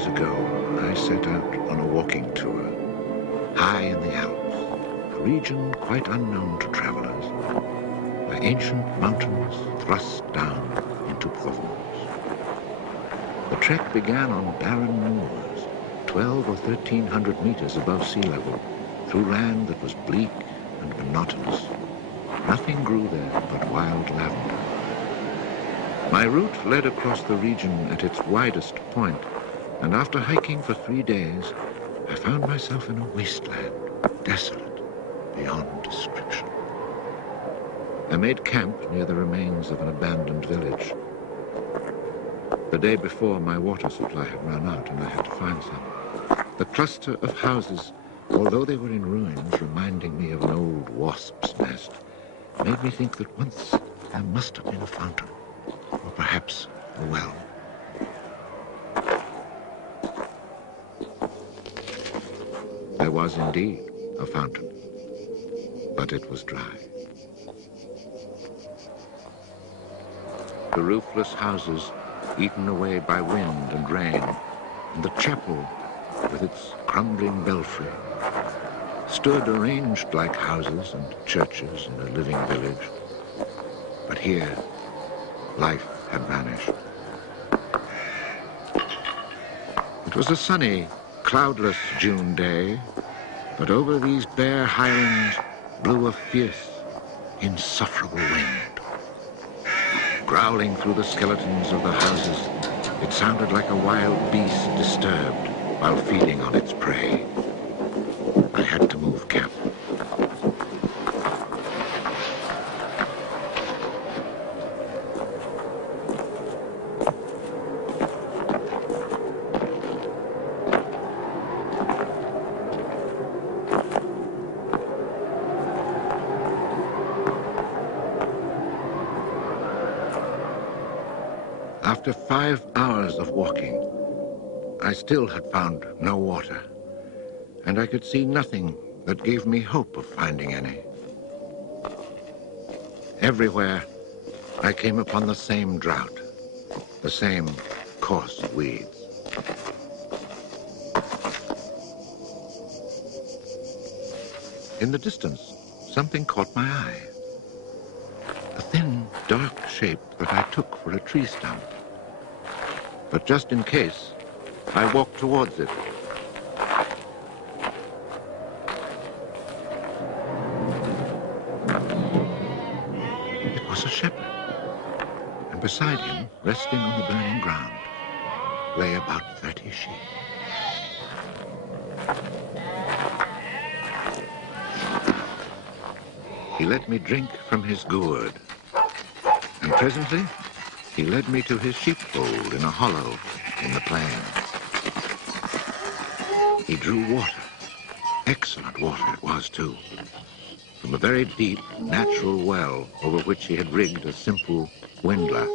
years ago, I set out on a walking tour, high in the Alps, a region quite unknown to travelers, where ancient mountains thrust down into Provence. The trek began on barren moors, 12 or 1,300 meters above sea level, through land that was bleak and monotonous. Nothing grew there but wild lavender. My route led across the region at its widest point, and after hiking for 3 days, I found myself in a wasteland, desolate beyond description. I made camp near the remains of an abandoned village. The day before, my water supply had run out and I had to find some. The cluster of houses, although they were in ruins, reminding me of an old wasp's nest, made me think that once there must have been a fountain, or perhaps a well. There was indeed a fountain, but it was dry. The roofless houses, eaten away by wind and rain, and the chapel with its crumbling belfry, stood arranged like houses and churches in a living village. But here, life had vanished. It was a sunny, cloudless June day, but over these bare highlands blew a fierce, insufferable wind. Growling through the skeletons of the houses, it sounded like a wild beast disturbed while feeding on its prey. I had to move camp. After 5 hours of walking, I still had found no water, and I could see nothing that gave me hope of finding any. Everywhere, I came upon the same drought, the same coarse weeds. In the distance, something caught my eye. A thin, dark shape that I took for a tree stump. But just in case, I walked towards it. It was a shepherd, and beside him, resting on the burning ground, lay about 30 sheep. He let me drink from his gourd, and presently he led me to his sheepfold in a hollow in the plain. He drew water. Excellent water it was, too, from a very deep, natural well over which he had rigged a simple windlass.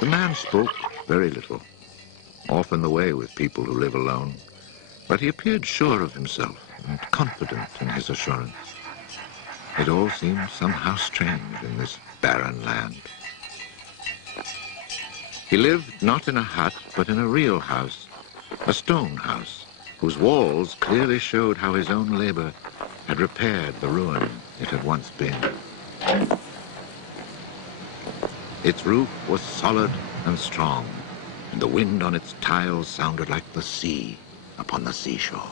The man spoke very little, often the way with people who live alone, but he appeared sure of himself and confident in his assurance. It all seemed somehow strange in this barren land. He lived not in a hut, but in a real house, a stone house, whose walls clearly showed how his own labor had repaired the ruin it had once been. Its roof was solid and strong, and the wind on its tiles sounded like the sea upon the seashore.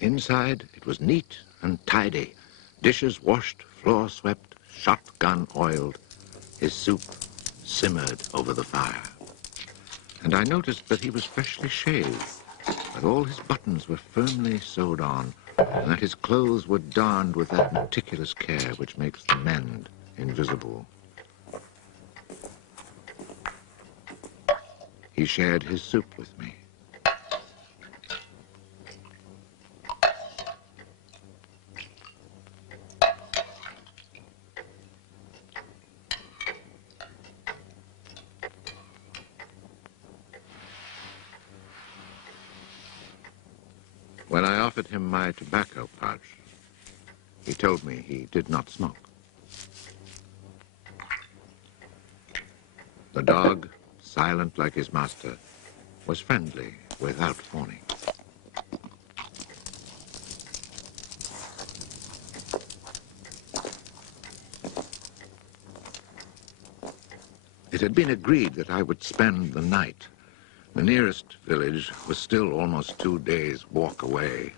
Inside, it was neat and tidy, dishes washed, floor swept, shotgun oiled. His soup simmered over the fire. And I noticed that he was freshly shaved, that all his buttons were firmly sewed on, and that his clothes were darned with that meticulous care which makes the mend invisible. He shared his soup with me. When I offered him my tobacco pouch, He told me he did not smoke. The dog, silent like his master, was friendly without fawning. It had been agreed that I would spend the night. The nearest village was still almost 2 days' walk away.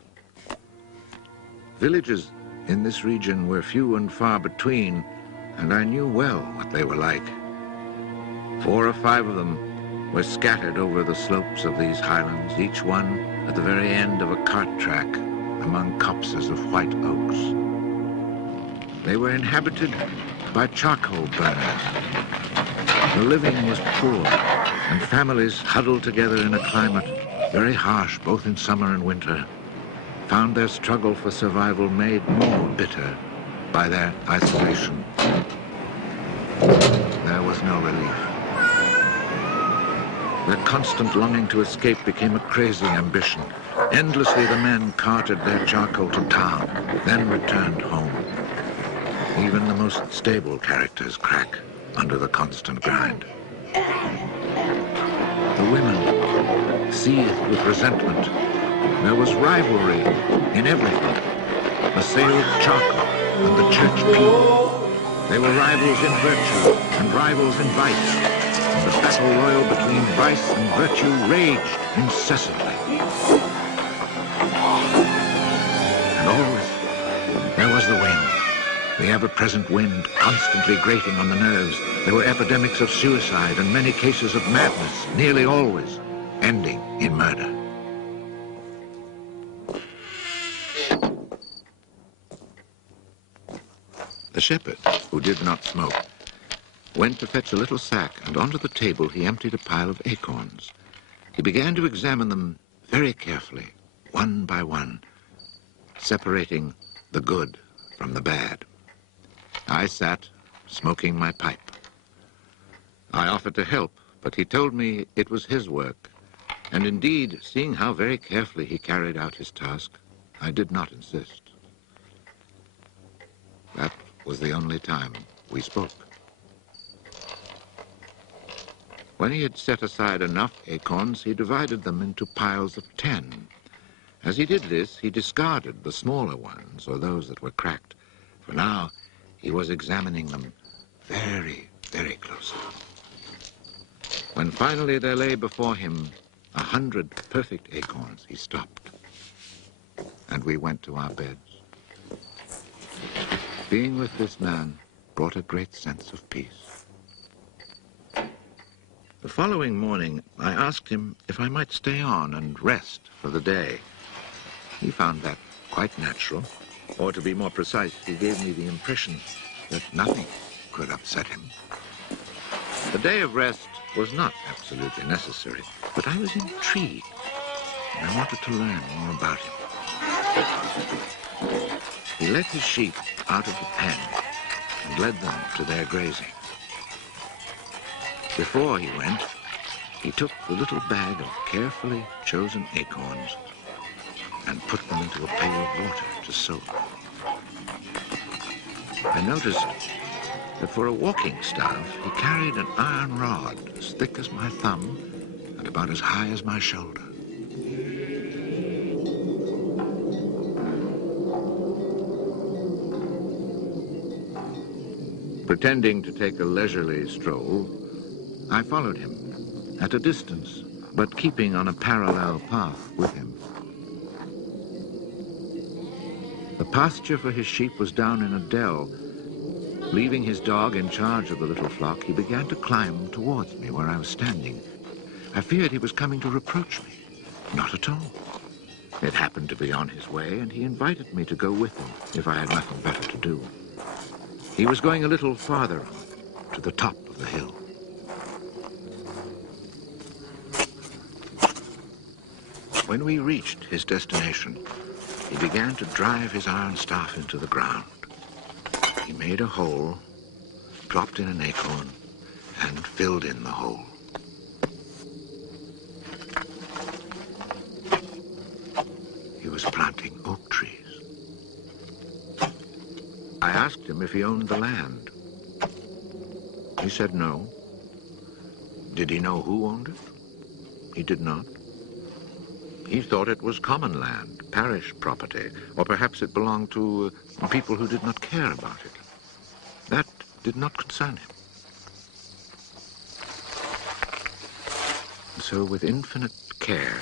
Villages in this region were few and far between, and I knew well what they were like. 4 or 5 of them were scattered over the slopes of these highlands, each one at the very end of a cart track among copses of white oaks. They were inhabited by charcoal burners. The living was poor, and families huddled together in a climate very harsh both in summer and winter found their struggle for survival made more bitter by their isolation. There was no relief. Their constant longing to escape became a crazy ambition. Endlessly the men carted their charcoal to town, then returned home. Even the most stable characters crack under the constant grind. The women seethed with resentment. There was rivalry in everything. The sale of charcoal and the church pew. They were rivals in virtue and rivals in vice. And the battle royal between vice and virtue raged incessantly. And always there was the wind. The ever-present wind constantly grating on the nerves. There were epidemics of suicide and many cases of madness, nearly always ending in murder. The shepherd, who did not smoke, went to fetch a little sack, and onto the table he emptied a pile of acorns. He began to examine them very carefully, one by one, separating the good from the bad. I sat, smoking my pipe. I offered to help, but he told me it was his work. And indeed, seeing how very carefully he carried out his task, I did not insist. That was the only time we spoke. When he had set aside enough acorns, he divided them into piles of 10. As he did this, he discarded the smaller ones, or those that were cracked. For now, he was examining them very, very closely. When finally there lay before him 100 perfect acorns, he stopped, and we went to our beds. Being with this man brought a great sense of peace. The following morning, I asked him if I might stay on and rest for the day. He found that quite natural, or to be more precise, he gave me the impression that nothing could upset him. The day of rest was not absolutely necessary, but I was intrigued, and I wanted to learn more about him. He let his sheep out of the pen and led them to their grazing. Before he went, he took the little bag of carefully chosen acorns and put them into a pail of water to soak. I noticed that for a walking staff, he carried an iron rod as thick as my thumb and about as high as my shoulder. Pretending to take a leisurely stroll, I followed him at a distance, but keeping on a parallel path with him. The pasture for his sheep was down in a dell. Leaving his dog in charge of the little flock, he began to climb towards me where I was standing. I feared he was coming to reproach me. Not at all. It happened to be on his way, and he invited me to go with him if I had nothing better to do. He was going a little farther on, to the top of the hill. When we reached his destination, he began to drive his iron staff into the ground. He made a hole, dropped in an acorn, and filled in the hole. He was planting oak trees. I asked him if he owned the land. He said no. Did he know who owned it? He did not. He thought it was common land, parish property, or perhaps it belonged to people who did not care about it. That did not concern him. So with infinite care,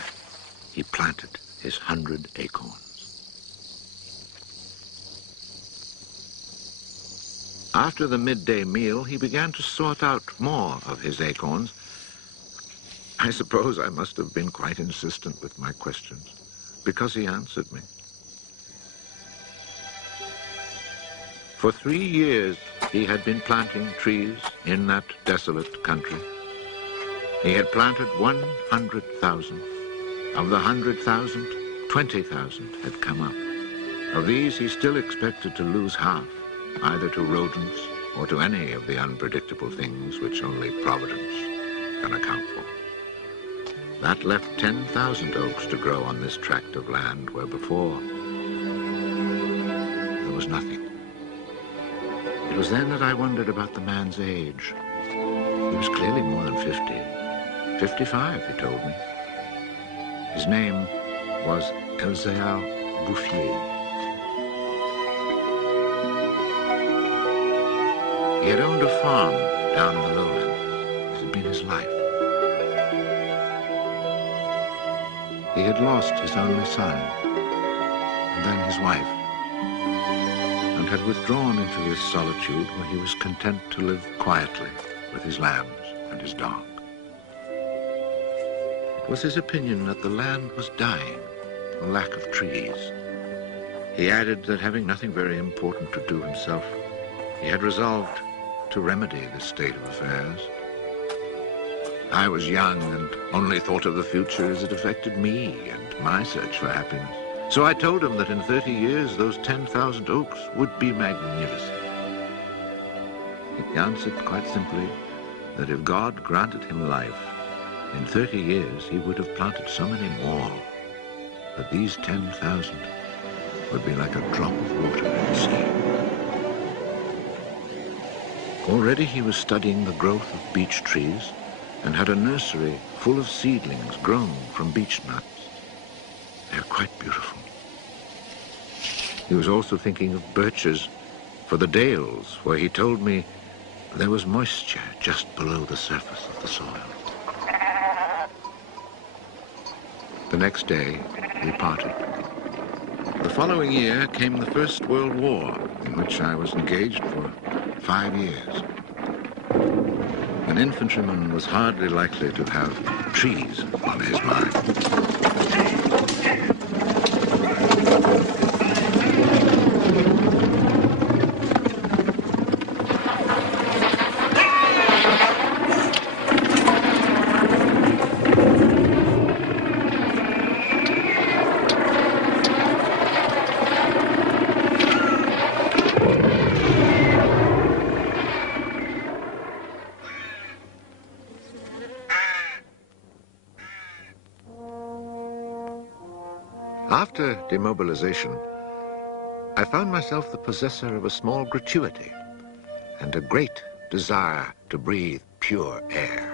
he planted his 100 acorns. After the midday meal, he began to sort out more of his acorns. I suppose I must have been quite insistent with my questions, because he answered me. For 3 years, he had been planting trees in that desolate country. He had planted 100,000. Of the 100,000, 20,000 had come up. Of these, he still expected to lose half, either to rodents or to any of the unpredictable things which only Providence can account for. That left 10,000 oaks to grow on this tract of land where before there was nothing. It was then that I wondered about the man's age. He was clearly more than 50. 55, he told me. His name was Elzéar Bouffier. He had owned a farm down in the lowlands. It had been his life. He had lost his only son, and then his wife, and had withdrawn into this solitude where he was content to live quietly with his lambs and his dog. It was his opinion that the land was dying for lack of trees. He added that having nothing very important to do himself, he had resolved to remedy this state of affairs. I was young and only thought of the future as it affected me and my search for happiness. So I told him that in 30 years, those 10,000 oaks would be magnificent. He answered quite simply that if God granted him life, in 30 years he would have planted so many more that these 10,000 would be like a drop of water in the sea. Already he was studying the growth of beech trees and had a nursery full of seedlings grown from beech nuts. They're quite beautiful. He was also thinking of birches for the dales, where he told me there was moisture just below the surface of the soil. The next day, we parted. The following year came the First World War, in which I was engaged for 5 years. An infantryman was hardly likely to have trees on his mind. After demobilization, I found myself the possessor of a small gratuity and a great desire to breathe pure air.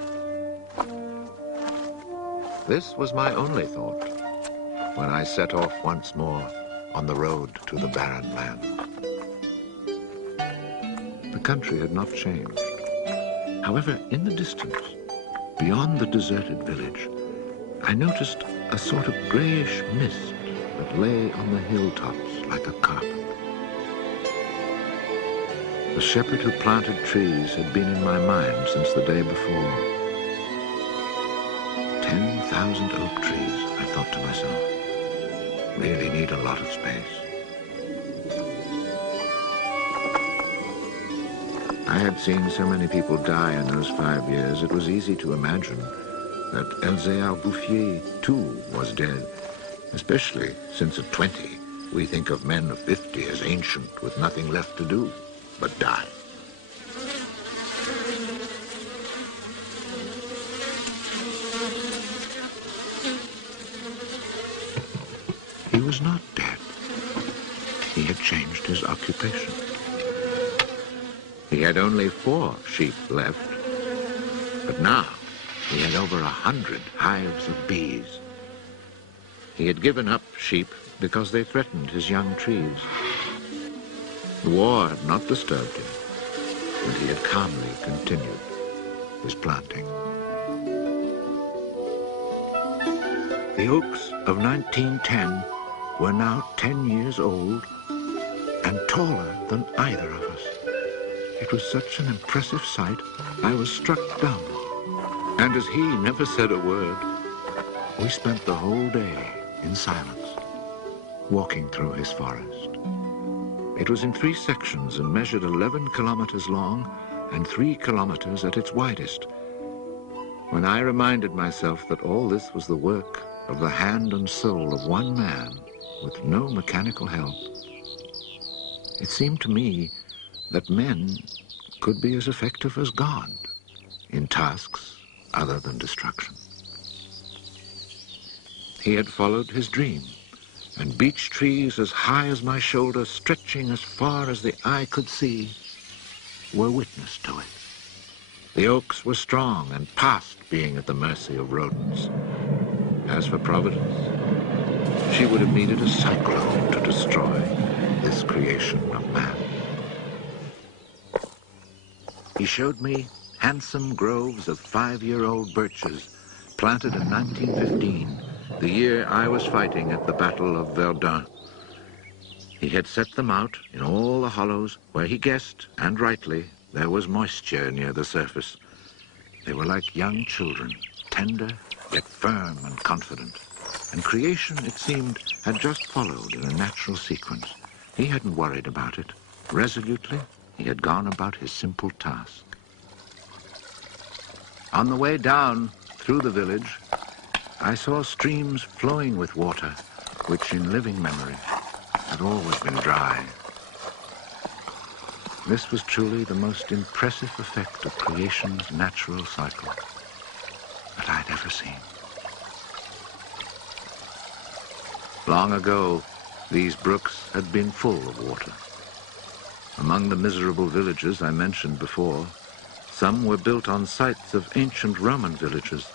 This was my only thought when I set off once more on the road to the barren land. The country had not changed. However, in the distance, beyond the deserted village, I noticed a sort of grayish mist that lay on the hilltops like a carpet. The shepherd who planted trees had been in my mind since the day before. 10,000 oak trees, I thought to myself, really need a lot of space. I had seen so many people die in those 5 years, it was easy to imagine that Elzéar Bouffier, too, was dead, especially since at 20, we think of men of 50 as ancient with nothing left to do but die. He was not dead. He had changed his occupation. He had only 4 sheep left, but now he had over 100 hives of bees. He had given up sheep because they threatened his young trees. The war had not disturbed him, and he had calmly continued his planting. The oaks of 1910 were now 10 years old and taller than either of us. It was such an impressive sight, I was struck dumb. And as he never said a word, we spent the whole day in silence, walking through his forest. It was in 3 sections and measured 11 kilometers long and 3 kilometers at its widest. When I reminded myself that all this was the work of the hand and soul of one man with no mechanical help, it seemed to me that men could be as effective as God in tasks other than destruction. He had followed his dream, and beech trees as high as my shoulder, stretching as far as the eye could see, were witness to it. The oaks were strong and past being at the mercy of rodents. As for Providence, she would have needed a cyclone to destroy this creation of man. He showed me handsome groves of 5-year-old birches planted in 1915, the year I was fighting at the Battle of Verdun. He had set them out in all the hollows where he guessed, and rightly, there was moisture near the surface. They were like young children, tender yet firm and confident. And creation, it seemed, had just followed in a natural sequence. He hadn't worried about it. Resolutely, he had gone about his simple task. On the way down through the village, I saw streams flowing with water, which in living memory had always been dry. This was truly the most impressive effect of creation's natural cycle that I'd ever seen. Long ago, these brooks had been full of water. Among the miserable villages I mentioned before, some were built on sites of ancient Roman villages,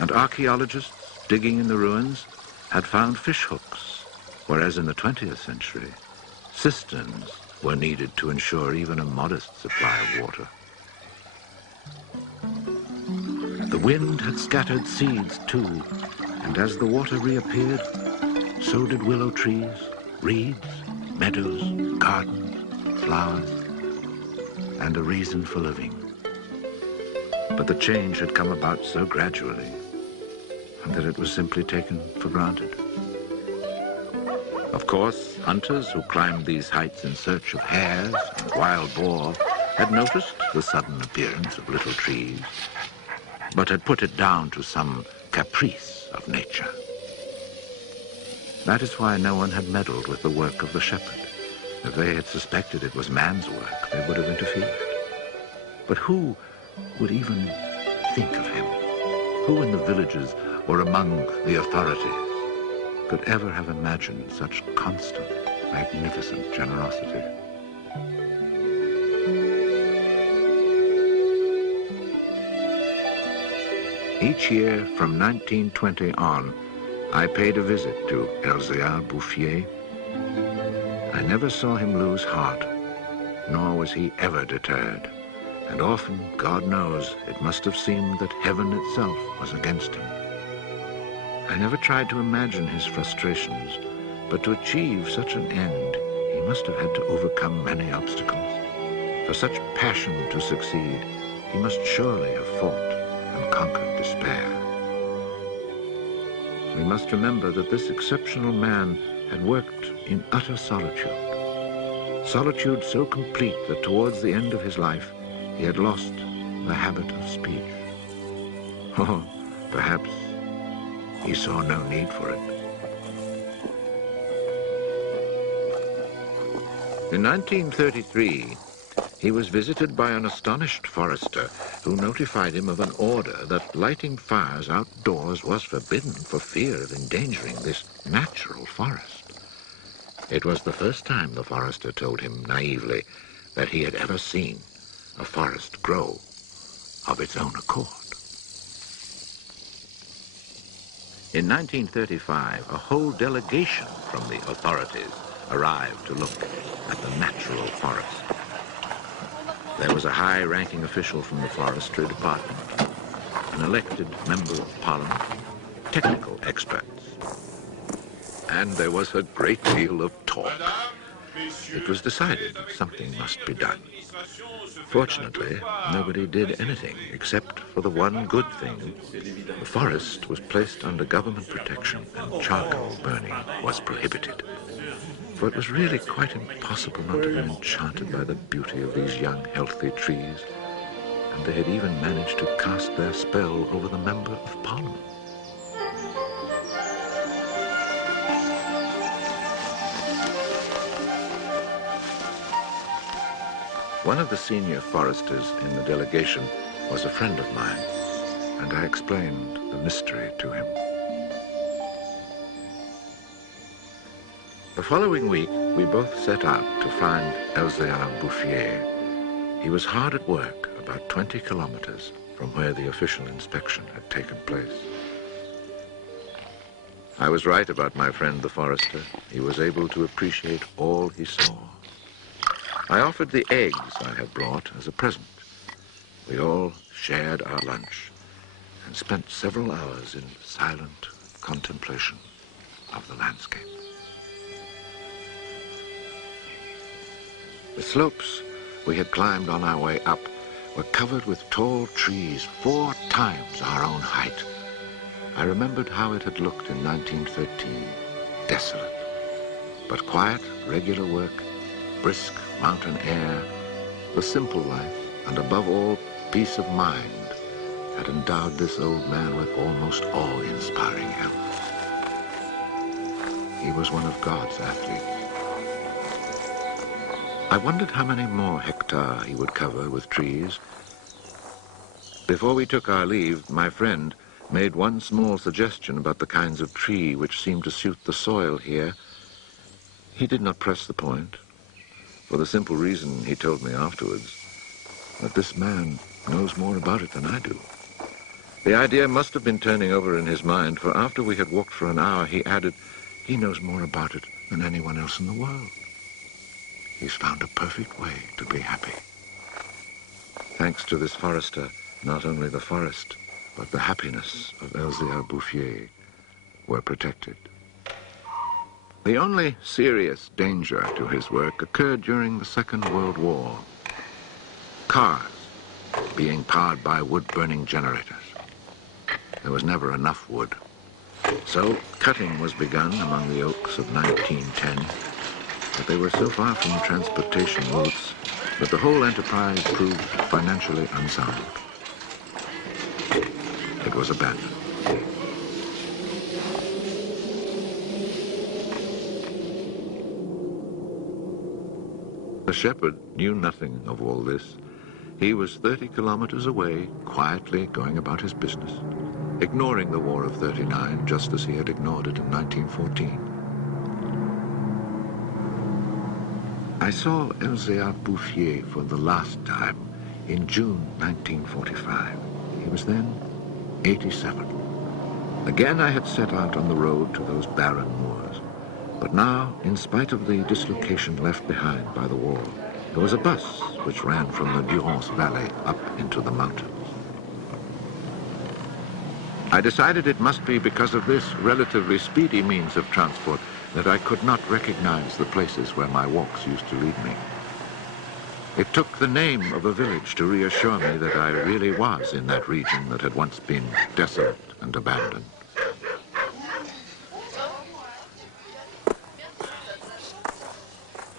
and archaeologists digging in the ruins had found fish hooks, whereas in the 20th century, cisterns were needed to ensure even a modest supply of water. The wind had scattered seeds too, and as the water reappeared, so did willow trees, reeds, meadows, gardens, flowers, and a reason for living. But the change had come about so gradually, and that it was simply taken for granted. Of course, hunters who climbed these heights in search of hares and wild boar had noticed the sudden appearance of little trees, but had put it down to some caprice of nature. That is why no one had meddled with the work of the shepherd. If they had suspected it was man's work, they would have interfered. But who would even think of him? Who in the villages or among the authorities could ever have imagined such constant, magnificent generosity? Each year from 1920 on, I paid a visit to Elzéar Bouffier. I never saw him lose heart, nor was he ever deterred. And often, God knows, it must have seemed that heaven itself was against him. I never tried to imagine his frustrations, but to achieve such an end, he must have had to overcome many obstacles. For such passion to succeed, he must surely have fought and conquered despair. We must remember that this exceptional man had worked in utter solitude. Solitude so complete that towards the end of his life, he had lost the habit of speech. Oh, perhaps he saw no need for it. In 1933, he was visited by an astonished forester who notified him of an order that lighting fires outdoors was forbidden for fear of endangering this natural forest. It was the first time, the forester told him naively, that he had ever seen a forest grow of its own accord. In 1935, a whole delegation from the authorities arrived to look at the natural forest. There was a high-ranking official from the forestry department, an elected member of parliament, technical experts, and there was a great deal of talk. It was decided something must be done. Fortunately, nobody did anything except for the one good thing. The forest was placed under government protection and charcoal burning was prohibited. For it was really quite impossible not to be enchanted by the beauty of these young, healthy trees. And they had even managed to cast their spell over the Member of Parliament. One of the senior foresters in the delegation was a friend of mine, and I explained the mystery to him. The following week, we both set out to find Elzéar Bouffier. He was hard at work, about 20 kilometers from where the official inspection had taken place. I was right about my friend the forester. He was able to appreciate all he saw. I offered the eggs I had brought as a present. We all shared our lunch and spent several hours in silent contemplation of the landscape. The slopes we had climbed on our way up were covered with tall trees 4 times our own height. I remembered how it had looked in 1913, desolate, but quiet, regular work, brisk mountain air, the simple life, and above all, peace of mind, had endowed this old man with almost awe-inspiring health. He was one of God's athletes. I wondered how many more hectares he would cover with trees. Before we took our leave, my friend made one small suggestion about the kinds of tree which seemed to suit the soil here. He did not press the point, for the simple reason, he told me afterwards, that this man knows more about it than I do. The idea must have been turning over in his mind, for after we had walked for an hour, he added, he knows more about it than anyone else in the world. He's found a perfect way to be happy. Thanks to this forester, not only the forest, but the happiness of Elzéar Bouffier were protected. The only serious danger to his work occurred during the Second World War. Cars being powered by wood-burning generators. There was never enough wood. So cutting was begun among the oaks of 1910, but they were so far from transportation routes that the whole enterprise proved financially unsound. It was abandoned. The shepherd knew nothing of all this. He was 30 kilometers away, quietly going about his business, ignoring the War of '39 just as he had ignored it in 1914. I saw Elzéar Bouffier for the last time in June 1945. He was then 87. Again I had set out on the road to those barren moors. But now, in spite of the dislocation left behind by the war, there was a bus which ran from the Durance Valley up into the mountains. I decided it must be because of this relatively speedy means of transport that I could not recognize the places where my walks used to lead me. It took the name of a village to reassure me that I really was in that region that had once been desolate and abandoned.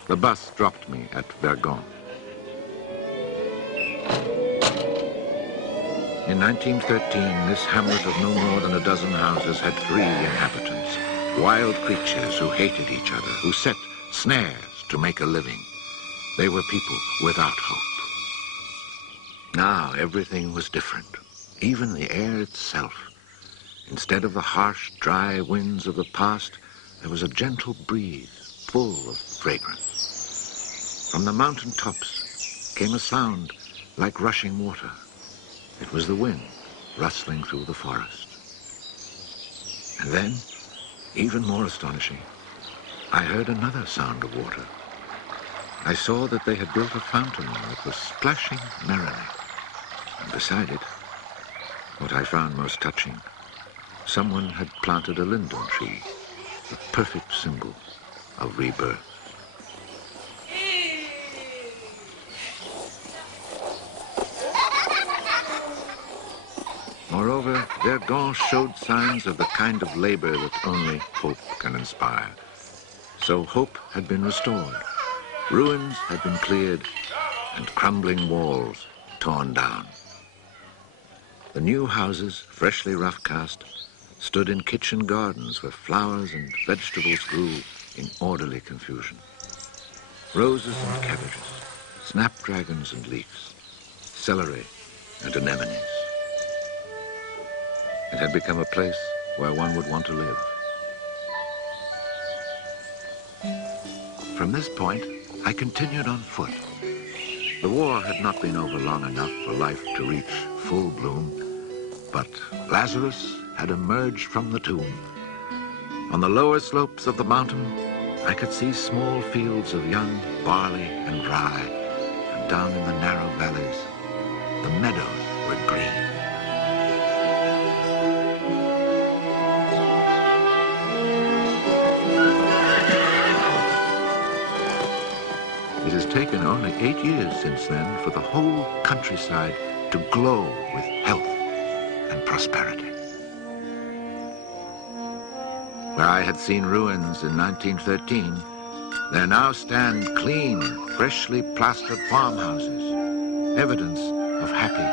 The bus dropped me at Vergon. In 1913, this hamlet of no more than a dozen houses had 3 inhabitants, wild creatures who hated each other, who set snares to make a living. They were people without hope. Now everything was different, even the air itself. Instead of the harsh, dry winds of the past, there was a gentle breeze full of fragrance. From the mountain tops came a sound like rushing water. It was the wind rustling through the forest. And then, even more astonishing, I heard another sound of water. I saw that they had built a fountain that was splashing merrily. And beside it, what I found most touching, someone had planted a linden tree, the perfect symbol of rebirth. Moreover, their dons showed signs of the kind of labor that only hope can inspire. So hope had been restored, ruins had been cleared, and crumbling walls torn down. The new houses, freshly rough-cast, stood in kitchen gardens where flowers and vegetables grew in orderly confusion. Roses and cabbages, snapdragons and leeks, celery and anemones. It had become a place where one would want to live. From this point, I continued on foot. The war had not been over long enough for life to reach full bloom, but Lazarus had emerged from the tomb. On the lower slopes of the mountain, I could see small fields of young barley and rye, and down in the narrow valleys, the meadows were green. It has taken only 8 years since then for the whole countryside to glow with health and prosperity. Where I had seen ruins in 1913, there now stand clean, freshly plastered farmhouses, evidence of happy,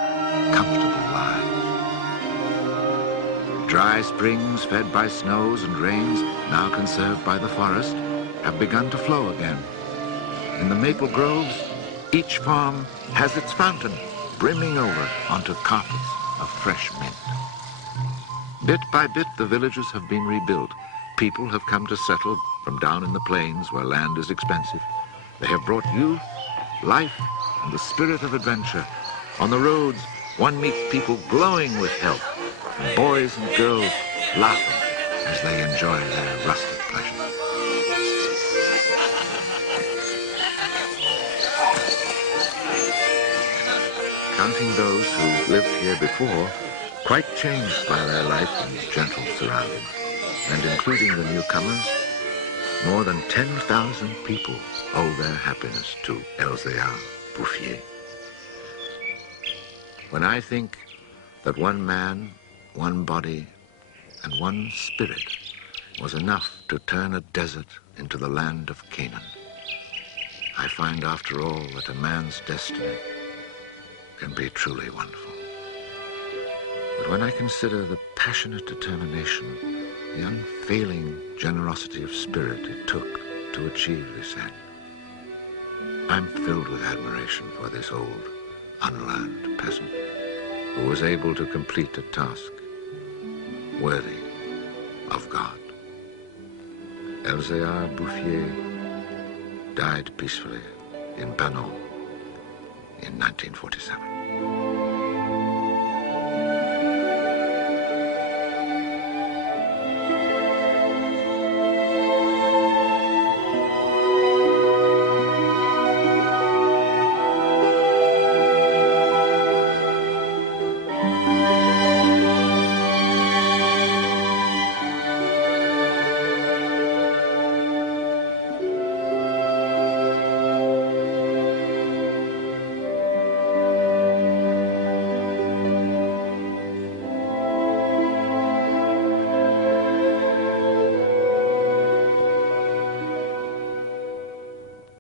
comfortable lives. Dry springs fed by snows and rains, now conserved by the forest, have begun to flow again. In the maple groves, each farm has its fountain brimming over onto carpets of fresh mint. Bit by bit, the villages have been rebuilt. People have come to settle from down in the plains where land is expensive. They have brought youth, life, and the spirit of adventure. On the roads, one meets people glowing with health, and boys and girls laughing as they enjoy their rustic pleasures. Counting those who lived here before, quite changed by their life in gentle surroundings, and including the newcomers, more than 10,000 people owe their happiness to Elzéar Bouffier. When I think that one man, one body, and one spirit was enough to turn a desert into the land of Canaan, I find after all that a man's destiny can be truly wonderful. But when I consider the passionate determination, the unfailing generosity of spirit it took to achieve this end, I'm filled with admiration for this old, unlearned peasant who was able to complete a task worthy of God. Elzéar Bouffier died peacefully in Banon in 1947.